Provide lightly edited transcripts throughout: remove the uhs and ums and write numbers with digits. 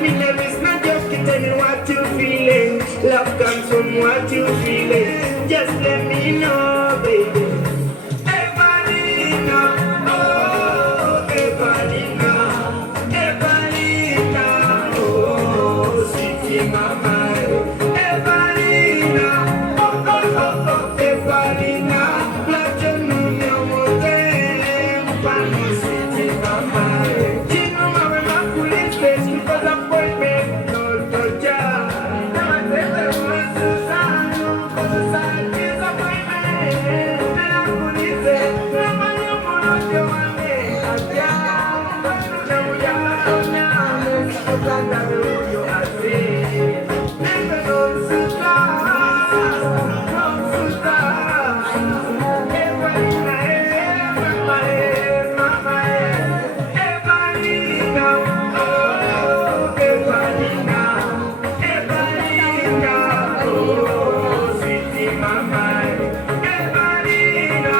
Me love is not just to tell me what you feeling. Love comes from what you feeling. Just let me know, baby. Evalina, oh, Evalina, Evalina, oh, sweetie mama. Evalina, oh, oh, oh, oh, Evalina, platinum, your motel, pano, sweetie mama. You know I'm a police face because I'm boy, man, no, no, job. Now I say they want to sign, because the sign is a boy, man. And I'm police face, I'm a young one, I'm your man, I'm young. Now we are not on now, because I'm not you, I say. Never know, sister, no, sister. Evalina, everybody, mama, Evalina, oh, Evalina, Evalina, oh, sweetie mama, Evalina,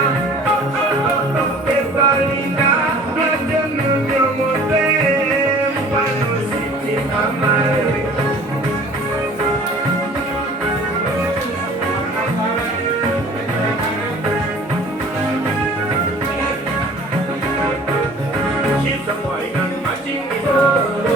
oh, oh, oh, oh, Evalina, platinum, your motel, pano, sweetie mama. She's a boy and matching me.